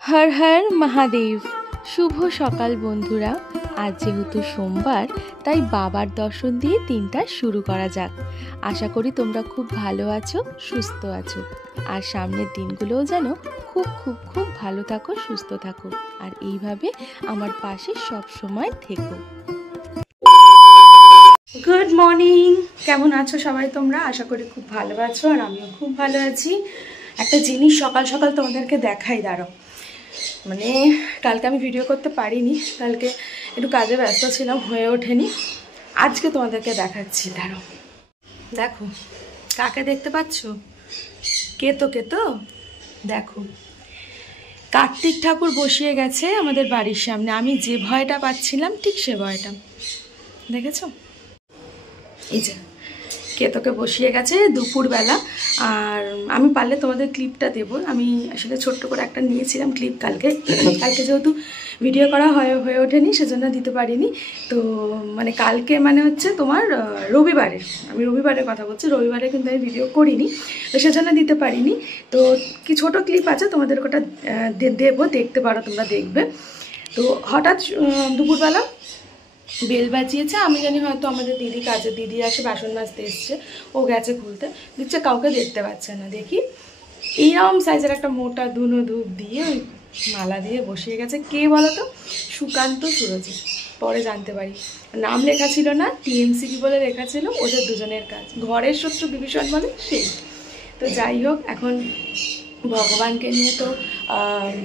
হর হর মহাদেব। শুভ সকাল বন্ধুরা। আজ যেহেতু সোমবার, তাই বাবার দর্শন দিয়ে দিনটা শুরু করা যাক। আশা করি তোমরা খুব ভালো আছো, সুস্থ আছো, আর সামনের দিনগুলোও যেন খুব খুব খুব ভালো থাকো, সুস্থ থাকো, আর এইভাবে আমার পাশে সব সময় থেকো। গুড মর্নিং, কেমন আছো সবাই তোমরা? আশা করি খুব ভালো আছো, আর আমিও খুব ভালো আছি। একটা জিনিস সকাল সকাল তোমাদেরকে দেখাই, দাঁড়াও। মানে কালকে আমি ভিডিও করতে পারিনি, কালকে একটু কাজে ব্যস্ত ছিলাম, হয়ে ওঠেনি। আজকে তোমাদেরকে দেখাচ্ছি, দাঁড়াও। দেখো কাকে দেখতে পাচ্ছ? কেতো দেখো, কার্তিক ঠাকুর বসিয়ে গেছে আমাদের বাড়ির সামনে। আমি যে ভয়টা পাচ্ছিলাম ঠিক সে ভয়টা দেখেছো? এই যে কেতোকে বসিয়ে গেছে দুপুরবেলা। আর আমি পারলে তোমাদের ক্লিপটা দেবো। আমি আসলে ছোট্ট করে একটা নিয়েছিলাম ক্লিপ কালকে যেহেতু ভিডিও করা হয়ে ওঠেনি, সেজন্য দিতে পারিনি। তো মানে কালকে মানে হচ্ছে তোমার রবিবারে, আমি রবিবারের কথা বলছি, রবিবারে কিন্তু আমি ভিডিও করিনি, তো সেজন্য দিতে পারিনি। তো কি ছোট ক্লিপ আছে, তোমাদের ওটা দেবো, দেখতে পারো, তোমরা দেখবে। তো হঠাৎ দুপুরবেলা বেল বাজিয়েছে। আমি জানি হয়তো আমাদের দিদি, কাজের দিদি আসে, বাসন মাজতে এসছে, ও গেছে খুলতে, দিচ্ছে কাউকে দেখতে পাচ্ছে না। দেখি এইরকম সাইজের একটা মোটা ধুনো ধূপ দিয়ে ওই মালা দিয়ে বসিয়ে গেছে। কে বলো তো? সুকান্ত সুরজি। পরে জানতে পারি নাম লেখা ছিল না, টিএমসিপি বলে লেখা ছিল। ওদের দুজনের কাজ, ঘরের শত্রু বিভীষণ বলে সেই। তো যাই হোক, এখন ভগবানকে নিয়ে তো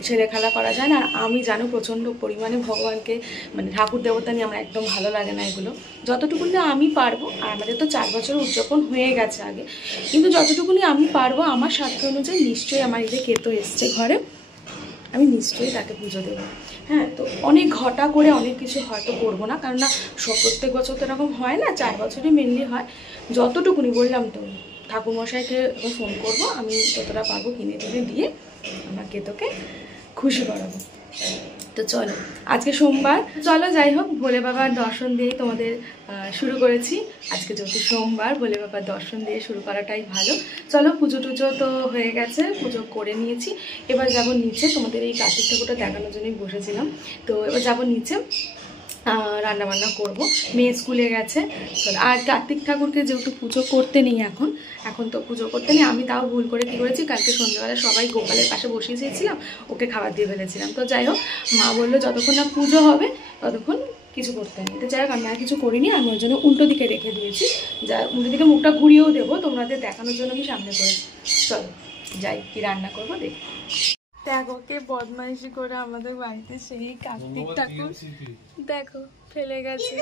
ছেলে খেলা করা যায় না। আর আমি জানো প্রচণ্ড পরিমাণে ভগবানকে, মানে ঠাকুর দেবতা নিয়ে আমার একদম ভালো লাগে না এগুলো। যতটুকুনি আমি পারবো, আর আমাদের তো 4 বছর উদযাপন হয়ে গেছে আগে, কিন্তু যতটুকুনি আমি পারবো আমার সাধ্য অনুযায়ী, নিশ্চয়ই আমার এই যে কেতো এসছে ঘরে, আমি নিশ্চয়ই তাকে পুজো দেবো। হ্যাঁ, তো অনেক ঘটা করে অনেক কিছু হয়তো করবো না, কারণ না প্রত্যেক বছর তো এরকম হয় না, 4 বছরই মেনলি হয়। যতটুকুনি বললাম তো, ঠাকুরমশাইকে এখন ফোন করবো, আমি যতটা পারবো কিনে টিনে দিয়ে আমার কেতোকে খুশি করাবো। তো চলো, আজকে সোমবার, চলো যাই হোক, ভোলে বাবার দর্শন দিয়ে তোমাদের শুরু করেছি। আজকে যেহেতু সোমবার, ভোলে বাবার দর্শন দিয়ে শুরু করাটাই ভালো। চলো, পুজো টুজো তো হয়ে গেছে, পুজো করে নিয়েছি। এবার যাবো নিচে, তোমাদের এই কার্তিক ঠাকুরটা দেখানোর জন্যই বসেছিলাম। তো এবার যাবো নিচে, রান্না বান্না করবো। মেয়ে স্কুলে গেছে। আর কার্তিক ঠাকুরকে যেহেতু পুজো করতে নেই এখন তো পুজো করতে নেই। আমি তাও ভুল করে কী করেছি, কালকে সন্ধ্যাবেলা সবাই গোপালের পাশে বসিয়ে চেয়েছিলাম, ওকে খাবার দিয়ে ফেলেছিলাম। তো যাই হোক, মা বললো যতক্ষণ না পুজো হবে ততক্ষণ কিছু করতে নেই। তো যাই হোক, আমি আর কিছু করিনি, আমি ওর জন্য উল্টো দিকে রেখে দিয়েছি। যা উল্টো দিকে মুখটা ঘুরিয়েও দেবো, তোমাদের দেখানোর জন্য আমি সামনে করেছি। চলো যাই, কি রান্না করবো দেখি। দেখো কে বদমাইশি করে আমাদের বাড়িতে, সেই কার্তিক ঠাকুর দেখো ফেলে গেছে।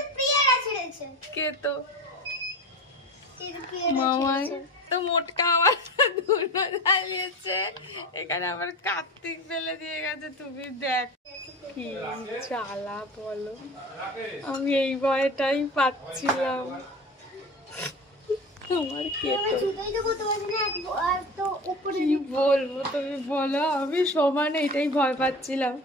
কে তো মামাই তো মোটকা আমার ধুনো জ্বালিয়েছে, এখানে আবার কার্তিক ফেলে দিয়ে গেছে। তুমি দেখ কি চালা বলো, আমি এই ভয়টাই পাচ্ছিলাম। তোমার কি বলবো, তুমি বলো, আমি সমানে এটাই ভয় পাচ্ছিলাম।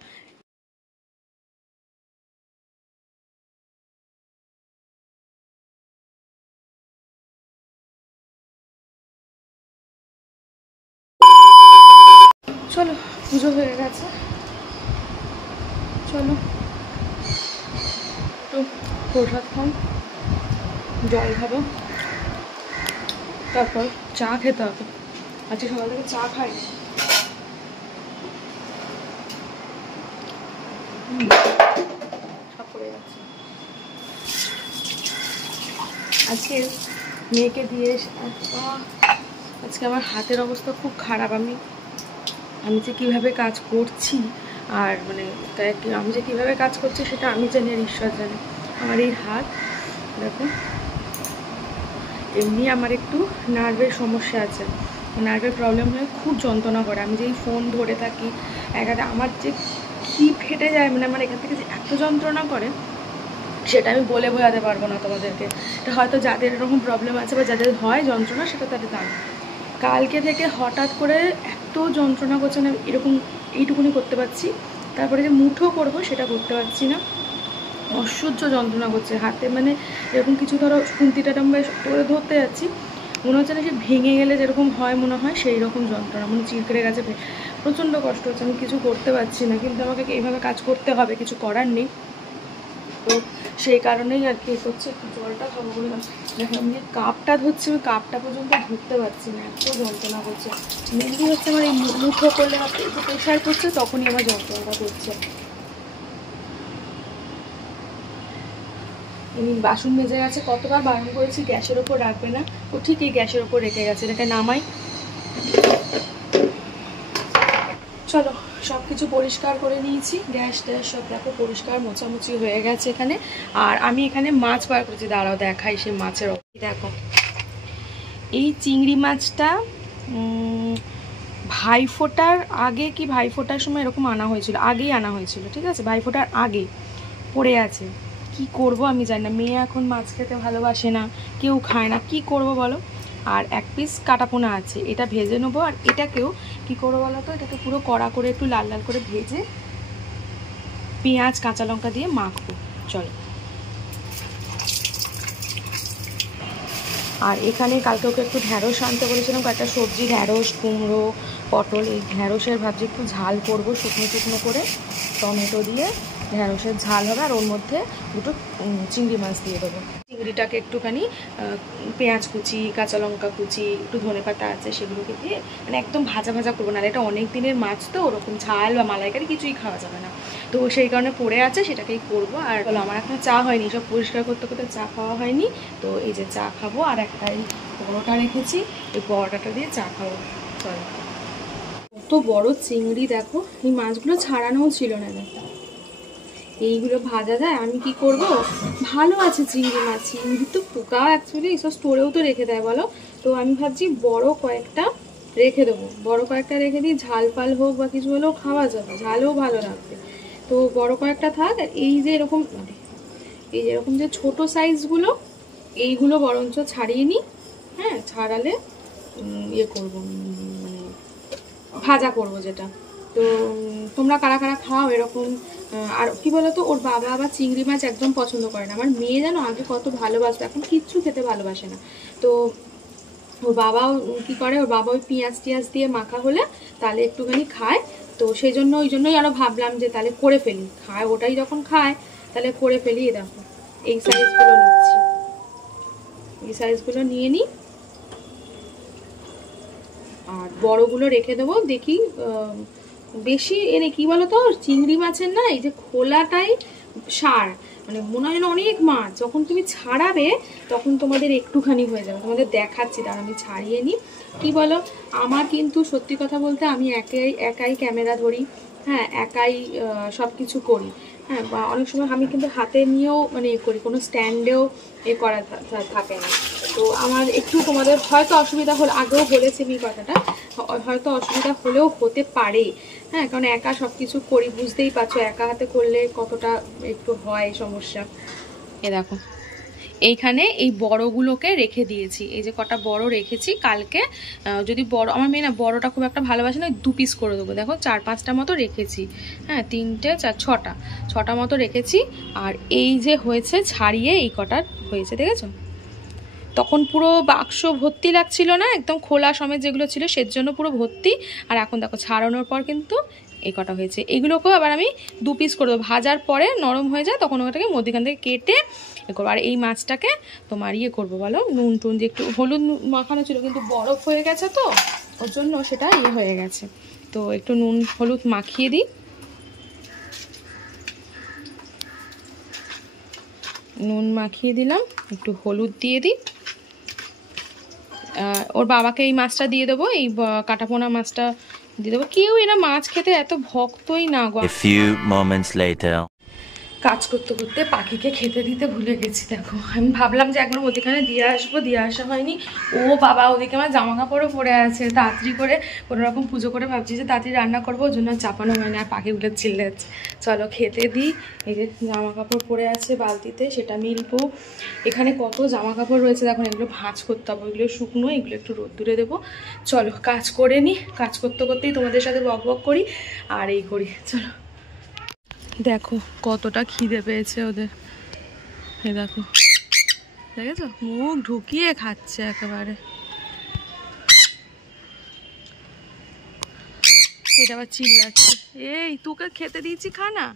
চলো, পুজো হয়ে গেছে, চলো একটু প্রসাদ খাই, জল খাবো, তারপর চা খেতে হবে। আজকে সকাল থেকে চা খাই। সব পড়ে যাচ্ছে। আজকে মেয়েকে দিয়ে আজকে আমার হাতের অবস্থা খুব খারাপ। আমি যে কীভাবে কাজ করছি, আর মানে আমি যে কীভাবে কাজ করছি সেটা আমি জানি, আর ঈশ্বর জানে। আমার এই হাত দেখো, এমনি আমার একটু নার্ভের সমস্যা আছে, নার্ভের প্রবলেম হয়ে খুব যন্ত্রণা করে। আমি যেই ফোন ধরে থাকি একাতে আমার যে কী ফেটে যায়, মানে আমার এখান থেকে যে এত যন্ত্রণা করে সেটা আমি বলে বোঝাতে পারবো না তোমাদেরকে। এটা হয়তো যাদের এরকম প্রবলেম আছে বা যাদের হয় যন্ত্রণা, সেটা তাদের জানে। কালকে থেকে হঠাৎ করে এত যন্ত্রণা করছে না, এরকম এইটুকুনি করতে পারছি, তারপরে যে মুঠো করব সেটা করতে পারছি না, অসহ্য যন্ত্রণা করছে হাতে। মানে এরকম কিছু ধরো খুন্তিটা আমরা করে ধরতে যাচ্ছি, মনে হচ্ছে না সে ভেঙে গেলে যেরকম হয়, মনে হয় সেই রকম যন্ত্রণা, মনে চিরকেড়ে গেছে প্রচণ্ড কষ্ট হচ্ছে, আমি কিছু করতে পারছি না, কিন্তু আমাকে এইভাবে কাজ করতে হবে, কিছু করার নেই। তো সেই কারণেই আর কি করছে, একটু জলটা খাবো বললাম। দেখো আমি যে কাপটা ধরছি, আমি কাপটা পর্যন্ত ধরতে পারছি না, এত যন্ত্রণা করছে। মেনলি হচ্ছে আমার এই মুঠো করলে একটু প্রেশার করছে, তখনই আমার যন্ত্রণাটা করছে। বাসন মেজে গেছে, কতবার বারণ করেছি গ্যাসের ওপর রাখবে না, ও ঠিক এই গ্যাসের ওপর রেখে গেছে, এটাকে নামাই। চলো সব কিছু পরিষ্কার করে নিয়েছি, গ্যাস ট্যাস সব দেখো পরিষ্কার মোছামুছি হয়ে গেছে এখানে। আর আমি এখানে মাছ বার করেছি, দাঁড়াও দেখাই সে মাছের। দেখো এই চিংড়ি মাছটা ভাইফোঁটার আগে কি ভাইফোঁটার সময় এরকম আনা হয়েছিল, আগেই আনা হয়েছিল, ঠিক আছে, ভাইফোঁটার আগে পড়ে আছে। কি করব আমি জানি না, মেয়ে এখন মাছ খেতে ভালোবাসে না, কেউ খায় না, কি করব বলো। আর এক পিস কাটাপোনা আছে, এটা ভেজে নেবো। আর এটাকেও কি করবো বলো তো, এটাকে পুরো কড়া করে একটু লাল লাল করে ভেজে পেঁয়াজ কাঁচা লঙ্কা দিয়ে মাখবো। চলো। আর এখানে কালকে ওকে একটু ঢ্যাঁড়স আনতে বলেছিলাম, কয়েকটা সবজি, ঢ্যাঁড়স, কুমড়ো, পটল। এই ঢ্যাঁড়সের ভাবছি একটু ঝাল করবো, শুকনো শুকনো করে টমেটো দিয়ে ঢ্যাঁড়সের ঝাল হবে। আর ওর মধ্যে দুটো চিংড়ি মাছ দিয়ে দেবো। চিংড়িটাকে একটুখানি পেঁয়াজ কুচি, কাঁচা লঙ্কা কুচি, একটু ধনেপাতা আছে, সেগুলোকে দিয়ে মানে একদম ভাজা ভাজা করবো না, এটা অনেক দিনের মাছ তো, ওরকম ঝাল বা মালাইকারি কিছুই খাওয়া যাবে না, তো সেই কারণে পড়ে আছে, সেটাকেই করবো। আর বলো আমার এখনো চা হয়নি, সব পরিষ্কার করতে করতে চা খাওয়া হয়নি, তো এই যে চা খাবো। আর একটা এই পরোটা রেখেছি, এই পরোটাটা দিয়ে চা খাবো। চলো। কত বড় চিংড়ি দেখো, এই মাছগুলো ছাড়ানোও ছিল না, দেখো এইগুলো ভাজা যায়। আমি কি করব, ভালো আছে চিংড়ি মাছ, চিংড়ি তো পোকা অ্যাকচুয়ালি এইসব স্টোরেও তো রেখে দেয় বলো, তো আমি ভাবছি বড় কয়েকটা রেখে দেবো, বড় কয়েকটা রেখে দিই, ঝাল ফাল হোক বা কিছু হলেও খাওয়া যাবে, ঝালও ভালো লাগবে, তো বড় কয়েকটা থাক। আর এই যে এরকম, এই যে এরকম যে ছোটো সাইজগুলো, এইগুলো বরঞ্চ ছাড়িয়ে নিই, হ্যাঁ ছাড়ালে ইয়ে করবো, মানে ভাজা করব যেটা। তো তোমরা কারা কারা খাও এরকম। আর কি বলতো, ওর বাবা আবার চিংড়ি মাছ একদম পছন্দ করে না। আমার মেয়ে জানো আগে কত ভালোবাসতো, এখন কিচ্ছু খেতে ভালোবাসে না। তো ওর বাবাও কি করে, ওর বাবা ওই পেঁয়াজ টিয়াজ দিয়ে মাখা হলে তাহলে একটুখানি খায়, তো সেই জন্য ওই জন্যই আরও ভাবলাম যে তাহলে করে ফেলি, খায় ওটাই যখন খায় তাহলে করে ফেলি। দেখো এই সাইজগুলো নিচ্ছি, এই সাইজগুলো নিয়ে নিই, আর বড়গুলো রেখে দেবো। দেখি বেশি এনে কি বলতো, চিংড়ি মাছের না এই যে খোলাটাই সার, মানে মনে হয় না অনেক মাছ, যখন তুমি ছাড়াবে তখন তোমাদের একটুখানি হয়ে যাবে। তোমাদের দেখাচ্ছি, তার আমি ছাড়িয়ে নিই। কি বলো, আমার কিন্তু সত্যি কথা বলতে আমি একাই ক্যামেরা ধরি, হ্যাঁ একাই সব কিছু করি, হ্যাঁ বা অনেক সময় আমি কিন্তু হাতে নিয়েও মানে এ করি, কোনো স্ট্যান্ডেও এ করা থাকে না। তো আমার একটু তোমাদের হয়তো অসুবিধা হল, আগেও বলেছি আমি কথাটা, হয়তো অসুবিধা হলেও হতে পারে, হ্যাঁ কারণ একা সব কিছু করি, বুঝতেই পারছো একা হাতে করলে কতটা একটু হয় সমস্যা। এ দেখো এইখানে এই বড়গুলোকে রেখে দিয়েছি, এই যে কটা বড় রেখেছি, কালকে যদি বড়, আমার মেয়ে না বড়টা খুব একটা ভালোবাসে না, 2 পিস করে দেবো। দেখো 4-5টা মতো রেখেছি, হ্যাঁ 3টে 4 6টা মতো রেখেছি। আর এই যে হয়েছে ছাড়িয়ে এই কটা হয়েছে, দেখেছো, তখন পুরো বাক্স ভর্তি লাগছিল না, একদম খোলা সমেত যেগুলো ছিল সের জন্য পুরো ভর্তি। আর এখন দেখো ছাড়ানোর পর কিন্তু এই কটা হয়েছে, এগুলোকেও আবার আমি 2 পিস করে দেবো, ভাজার পরে নরম হয়ে যায় তখন ওটাকে মধ্যখান থেকে কেটে এ করবো। আর এই মাছটাকে তোমার ইয়ে করবো বলো, নুন টুন দিয়ে একটু হলুদ মাখানো ছিল, কিন্তু বরফ হয়ে গেছে তো ওর জন্য সেটা ইয়ে হয়ে গেছে, তো একটু নুন হলুদ মাখিয়ে দিই, নুন মাখিয়ে দিলাম, একটু হলুদ দিয়ে দিই। ওর বাবাকে এই মাছটা দিয়ে দেবো, এই কাটাপোনা মাছটা দিয়ে দেবো। কেউ এরা মাছ খেতে এত ভক্তই না গো। A few moments later. কাজ করতে করতে পাখিকে খেতে দিতে ভুলে গেছি। দেখো আমি ভাবলাম যে একবার ওদিকে দিয়ে আসবো, দিয়ে আসা হয়নি। ও বাবা, ওদিকে আমার জামা কাপড়ও পরে আছে, তাড়াতাড়ি করে কোনো রকম পুজো করে ভাবছি যে তাড়াতাড়ি রান্না করবো, ওই জন্য চাপানো হয়নি, আর পাখিগুলো চিল্লে যাচ্ছে। চলো খেতে দিই। এই যে জামা কাপড় পরে আছে বালতিতে, সেটা মিলবো। এখানে কত জামা কাপড় রয়েছে দেখো, এগুলো ভাঁজ করতে হবে, এগুলো শুকনো, এগুলো একটু রোদ্দুরে দেবো। চলো কাজ করে নিই, কাজ করতে করতেই তোমাদের সাথে বক বক করি আর এই করি। চলো দেখো কতটা খিদে পেয়েছে ওদের, এ দেখো দেখেছো, মুখ ঢুকিয়ে খাচ্ছে একেবারে। এটা আবার চিল্লাচ্ছে, এই তোকে খেতে দিয়েছি খানা।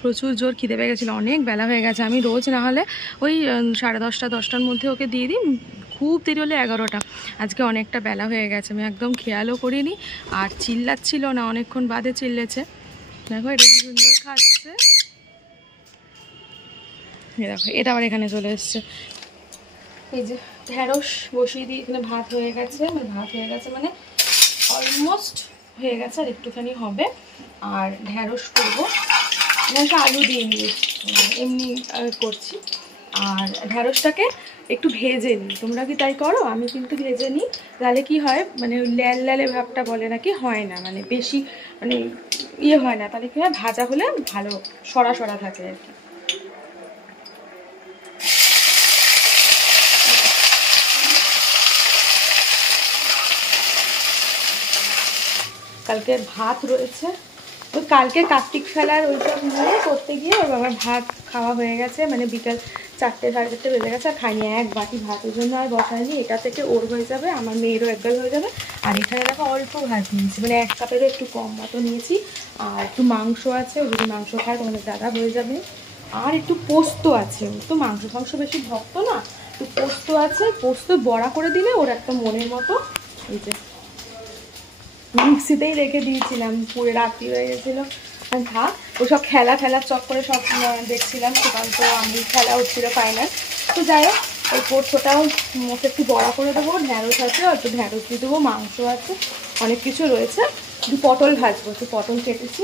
প্রচুর জোর খিদে পেয়ে গেছিলো, অনেক বেলা হয়ে গেছে। আমি রোজ না হলে ওই 10:30 10টার মধ্যে ওকে দিয়ে দিই, খুব দেরি হলে 11টা। আজকে অনেকটা বেলা হয়ে গেছে, আমি একদম খেয়ালও করিনি। আর চিল্লাচ্ছিল না, অনেকক্ষণ বাদে চিল্লেছে। দেখো এটা কি সুন্দর খাচ্ছে। দেখো এটা আবার এখানে চলে এসছে। এই যে ঢ্যাঁড়স বসিয়ে দিই, এখানে ভাত হয়ে গেছে, মানে অলমোস্ট হয়ে গেছে, আর একটুখানি হবে। আর ঢ্যাঁড়স করবো, আলু দিয়ে নিয়ে এমনি করছি। আর ঢ্যাঁড়সটাকে একটু ভেজে নিই, তোমরা কি তাই করো? আমি কিন্তু ভেজে নিই, তাহলে কি হয় মানে ল্যাল ল্যালে ভাবটা বলে নাকি হয় না, মানে বেশি মানে ইয়ে হয় না। তাহলে কি হয়, ভাজা হলে ভালো সরা সরা থাকে আর কি। কালকে ভাত রয়েছে, ওই কালকে কার্তিক ফেলার ওইসব নিয়ে করতে গিয়ে ওর বাবার ভাত খাওয়া হয়ে গেছে, মানে বিকাল 4টে 4:30 বেজে গেছে। আর খাইনি, এক বাটি ভাত, ওই জন্য আর বসাইনি। এটা থেকে ওর হয়ে যাবে, আমার মেয়েরও একগাল হয়ে যাবে। আর এখানে দেখো অল্প ভাত নিয়েছি, মানে 1 কাপেরও একটু কম মতো নিয়েছি। আর একটু মাংস আছে, ও যদি মাংস খায় তোমাদের দাদা হয়ে যাবে। আর একটু পোস্ত আছে, ও তো মাংস বেশি ভক্ত না, একটু পোস্ত আছে। পোস্ত বড়া করে দিলে ওর একটা মনের মতো। এই যে মিক্সিতেই রেখে দিয়েছিলাম, পুরো রাত্রি হয়ে গেছিলো। থাক, ওসব খেলার চক্করে সব দেখছিলাম, সুকান্ত আমি খেলা হচ্ছিল ফাইনাল। তো যাই হোক, ওই পোস্তটাও ওকে একটু বড়া করে দেবো। ঢ্যাঁড়স আছে, একটু ঢ্যাঁড়স দিয়ে দেবো, মাংস আছে, অনেক কিছু রয়েছে। একটু পটল ভাজবো, একটু পটল কেটেছি।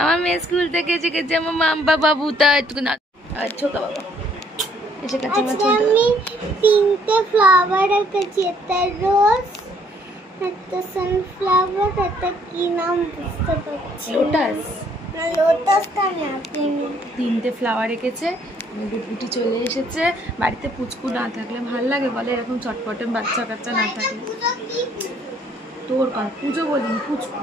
আমার মেয়ে স্কুল থেকে এসে গেছে, আমার মাম্বা বাবু তা একটু না ছোট বাবা এসে গেছে। আমি 3টে ফ্লাওয়ার রেখেছি, একটা রোজ, একটা সানফ্লাওয়ার, একটা কি নাম বুঝতে পারছি লোটাস। না, লোটাসটা আমি আঁকিনি। 3টে ফ্লাওয়ার রেখেছে। গুটগুটি চলে এসেছে। বাড়িতে পুচকু না থাকলে ভাল লাগে বলে, এরকম চটপটে বাচ্চা কাচ্চা না থাকলে। তোর পুজো বলিনি, পুচকু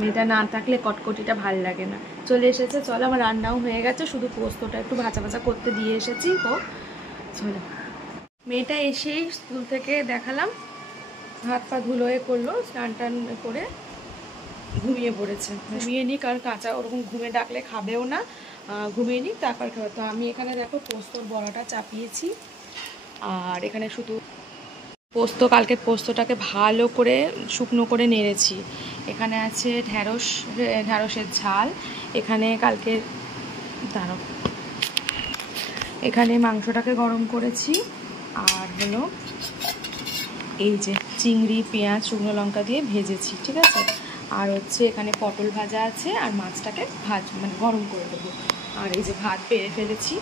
মেয়েটা না থাকলে কটকটিটা ভাল লাগে না। চলে এসেছে, চলো আমার রান্নাও হয়ে গেছে, শুধু পোস্তটা একটু ভাজা করতে দিয়ে এসেছি। ও চলো, মেয়েটা এসেই স্কুল থেকে দেখালাম, হাত পা ধুলো করলো, স্নান টান করে ঘুমিয়ে পড়েছে। ঘুমিয়ে নিক, আর কাঁচা ওরকম ঘুমে ডাকলে খাবেও না, ঘুমিয়ে নিক তারপর খাবে। তো আমি এখানে দেখো পোস্তর বড়াটা চাপিয়েছি। আর এখানে শুধু কালকে পোস্তটাকে ভালো করে শুকনো করে নেড়েছি। এখানে আছে ঢ্যাঁড়সের ঝাল, এখানে কালকে এখানে মাংসটাকে গরম করেছি। আর হলো এই যে চিংড়ি, পেঁয়াজ, শুকনো লঙ্কা দিয়ে ভেজেছি, ঠিক আছে। আর হচ্ছে এখানে পটল ভাজা আছে, আর মাছটাকে মানে গরম করে দেবো। আর এই যে ভাত বেড়ে ফেলেছি।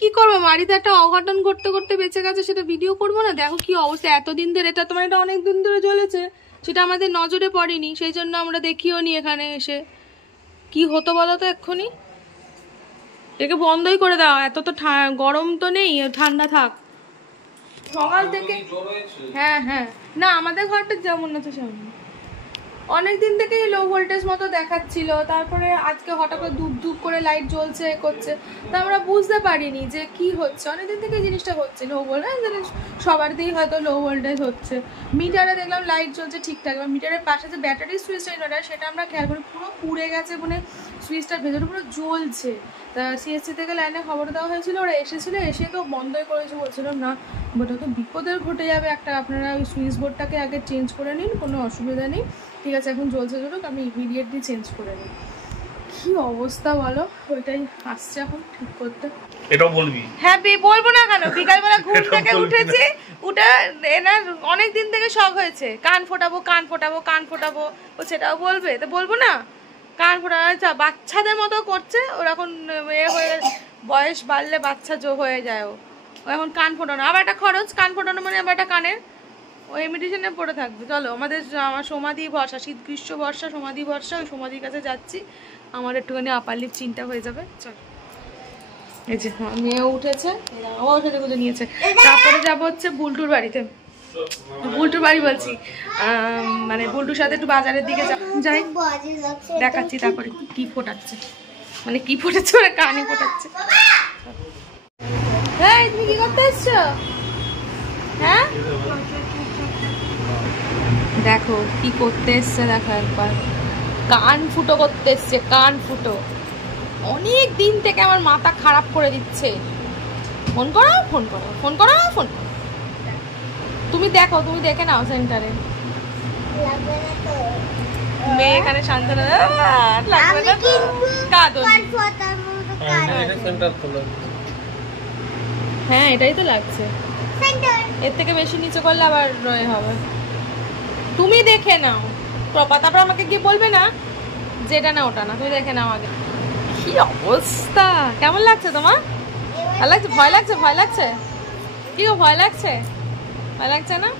কি করবো, বাড়িতে একটা অঘটন করতে করতে বেঁচে গেছে, সেটা ভিডিও করবো না? দেখো কি অবস্থা, এতদিন ধরে, এটা তোমার এটা অনেক দিন ধরে চলেছে, সেটা আমাদের নজরে পড়েনি, সেই জন্য আমরা দেখিও নি এখানে এসে। কি হতো বলো তো এক্ষুনি? একে বন্ধই করে দাও, এত তো গরম তো নেই, ঠান্ডা থাক। সকাল থেকে হ্যাঁ না, আমাদের ঘরটা যেমন আছে সেমন। অনেকদিন থেকেই লো ভোল্টেজ মতো দেখাচ্ছিল, তারপরে আজকে হঠাৎ করে ধূপ করে লাইট জ্বলছে করছে, তা আমরা বুঝতে পারিনি যে কি হচ্ছে। অনেকদিন থেকে এই জিনিসটা হচ্ছে, লো ভোল্টেজ সবার দিয়েই হয়তো লো ভোল্টেজ হচ্ছে। মিটারে দেখলাম লাইট জ্বলছে ঠিকঠাক, এবার মিটারের পাশে যে ব্যাটারি সুইচটা ইনভার্টার, সেটা আমরা খেয়াল করি পুরো পুড়ে গেছে, মানে সুইচটার ভেতরে পুরো জ্বলছে। তা সিএসসি থেকে লাইনে খবর দেওয়া হয়েছিল, ওরা এসেছিলো, এসে তো বন্ধই করেছে, বলছিলাম না ওটা তো বিপদের ঘটে যাবে একটা, আপনারা ওই সুইচ বোর্ডটাকে আগে চেঞ্জ করে নিন, কোনো অসুবিধা নেই, ঠিক আছে, এখন জ্বলছে চলুক, আমি ইমিডিয়েটলি চেঞ্জ করে নিই। কি অবস্থা বলো, ওইটাই আসছে এখন ঠিক করতে। এটাও বলবি? হ্যাঁ বলবো না কেন, বিকালবেলা ঘুম থেকে উঠেছি, উঠে এনার অনেকদিন থেকে শখ হয়েছে কান ফোটাবো, ও সেটাও বলবে, তো বলবো না? কান ফোটানো বাচ্চাদের মতো করছে, ওর এখন বয়স বাড়লে বাচ্চা হয়ে যায়, ও এখন কান ফোটানো, আবার একটা খরচ, কান ফোটানো মানে আবার একটা কানের, ও ইমিটেশনে পড়ে থাকবে। চলো, আমার সমাধি ভরসা, শীত গ্রীষ্ম বর্ষা সমাধি ভরসা, ওই সমাধির কাছে যাচ্ছি, আমার একটুখানি আপার লিপ চিন্তা হয়ে যাবে। চলো, এই যে মেয়ে উঠেছে, ও সেটা খুঁজে নিয়েছে। তারপরে যাবো হচ্ছে বুলটুর বাড়িতে, বুলটুর বাড়ি বলছি, মানে বুলটুর সাথে একটু বাজারের দিকে যাই, দেখাচ্ছি তারপরে কি ফোটাচ্ছে, মানে কি ফোটাচ্ছে, মানে কানে ফোটাচ্ছে। এই তুমি কি করতে এসছো? হ্যাঁ দেখো কি করতে এসছে, দেখো একবার কান ফুটো করতে এসছে, কান ফুটো। অনেক দিন থেকে আমার মাথা খারাপ করে দিচ্ছে। ফোন করো ফোন করো ফোন করো ফোন করো। তুমি দেখো, তুমি দেখে নাও সেন্টারে। লাগবে না তো। মেয়ে এখানে শান্তনা লাগবে না তো, কাঁদো। ফটার মতো কাজ। হ্যাঁ এটাই তো লাগছে। সেন্টার। এর থেকে বেশি নিচে করলে আবার রয়ে হবে। তুমি দেখে নাও, তারপর আমাকে গিয়ে বলবে না যেটা না ওটা না, তুমি দেখে নাও আগে। কি অবস্থা, কেমন লাগছে তোমার? ভালো লাগছে? ভয় লাগছে? ভয় লাগছে? কি গো ভয় লাগছে? ভয় লাগছে না?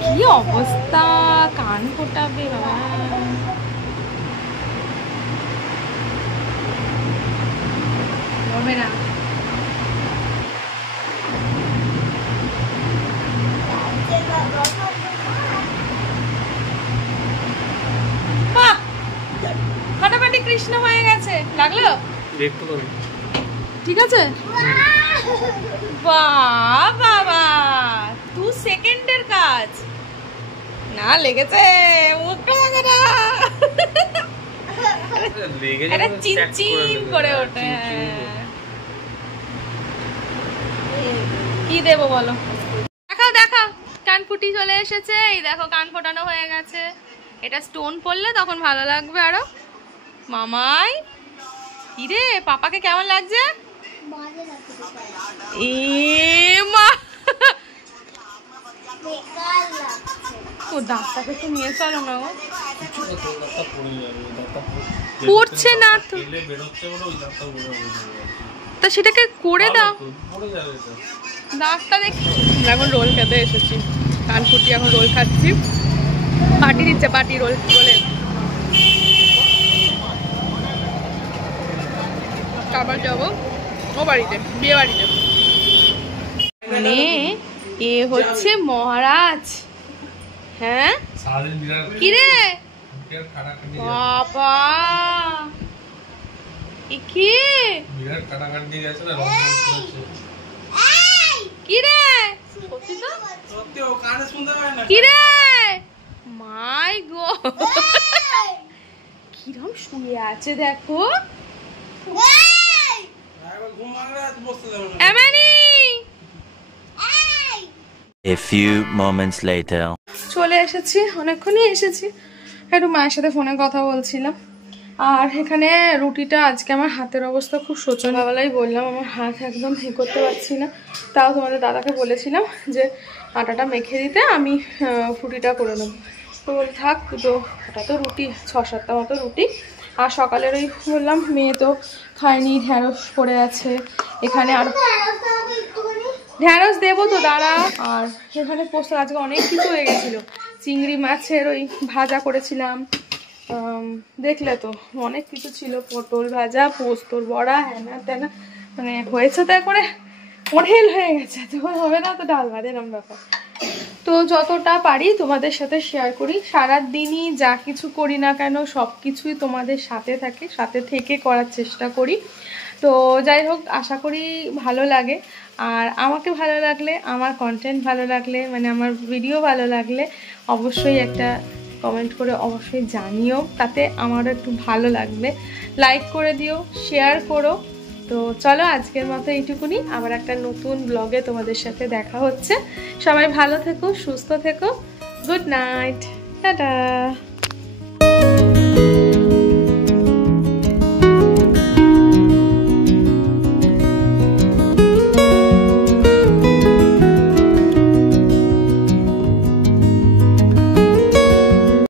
কি অবস্থা, কান ফোটাবে বাবা। হবে না। বাহ, ফাটাফাটি কৃষ্ণ হয়ে গেছে, লাগলো? ঠিক আছে। বাহ বাবা, 2 সেকেন্ডের কাজ না, লেগেছে মুখটা লাগে না। এটা চিনচিন করে ওঠে। কি দেবো বলো? দেখাও দেখাও, কান ফুটি চলে এসেছে। এই দেখো কান ফোটানো হয়ে গেছে। এটা স্টোন পড়লে তখন ভালো লাগবে আরো। মামাই কি রে, পাপাকে কেমন লাগছে? এ মা, ও দাঁতটাকে একটু নিয়ে চলো না গো। পড়ছে না তো, তা সেটাকে করে দাও। দাঁতটা দেখি। এখন রোল খেতে এসেছি, কান ফুটি এখন রোল খাচ্ছি। পার্টি দিচ্ছে, পার্টি রোল রোলে। আবার যাবো ও বাড়িতে, বিয়ে বাড়িতে। মানে এ হচ্ছে মহারাজ। হ্যাঁ কি রে বাবা, কি কি রে কি রে, মাই গো কিরম শুয়ে আছে দেখো। A few moments later. চলে এসেছি, অনেকক্ষণই এসেছি। একটু মায়ের সাথে ফোনে কথা বলছিলাম। আর এখানে রুটিটা আজকে আমার হাতের অবস্থা খুব শোচনীয়। সকালবেলাই বললাম আমার হাত একদম করতে পারছি না। তাও তোমাদের দাদাকে বলেছিলাম যে আটাটা মেখে দিতে, আমি রুটিটা করে নেবো। তো থাক, ওটা তো রুটি 6-7টা মতো রুটি। আর সকালের ওই বললাম মেয়ে তো খায়নি, ঢ্যাঁড়স পড়ে আছে এখানে। আর ঢ্যাঁড়স দেবো তো দাঁড়া। আর এখানে পোস্ত আজকে অনেক কিছু হয়ে গেছিলো। চিংড়ি মাছের ওই ভাজা করেছিলাম, দেখলে তো অনেক কিছু ছিল। পটল ভাজা, পোস্তর বড়া, হ্যানা ত্যানা, মানে হয়েছে তো করে অঢেল হয়ে গেছে। তখন হবে না তো ডাল ভাত, এরম ব্যাপার। তো যতটা পারি তোমাদের সাথে শেয়ার করি। সারাদিনই যা কিছু করি না কেন সব কিছুই তোমাদের সাথে থাকে, সাথে থেকে করার চেষ্টা করি। তো যাই হোক, আশা করি ভালো লাগে। আর আমাকে ভালো লাগলে, আমার কন্টেন্ট ভালো লাগলে, মানে আমার ভিডিও ভালো লাগলে অবশ্যই একটা কমেন্ট করে অবশ্যই জানিও, তাতে আমারও একটু ভালো লাগবে। লাইক করে দিও, শেয়ার করো। তো চলো আজকের মতো এইটুকুনি, আবার একটা নতুন ব্লগে তোমাদের সাথে দেখা হচ্ছে। সবাই ভালো থেকো, সুস্থ থেকো। Good night, tata.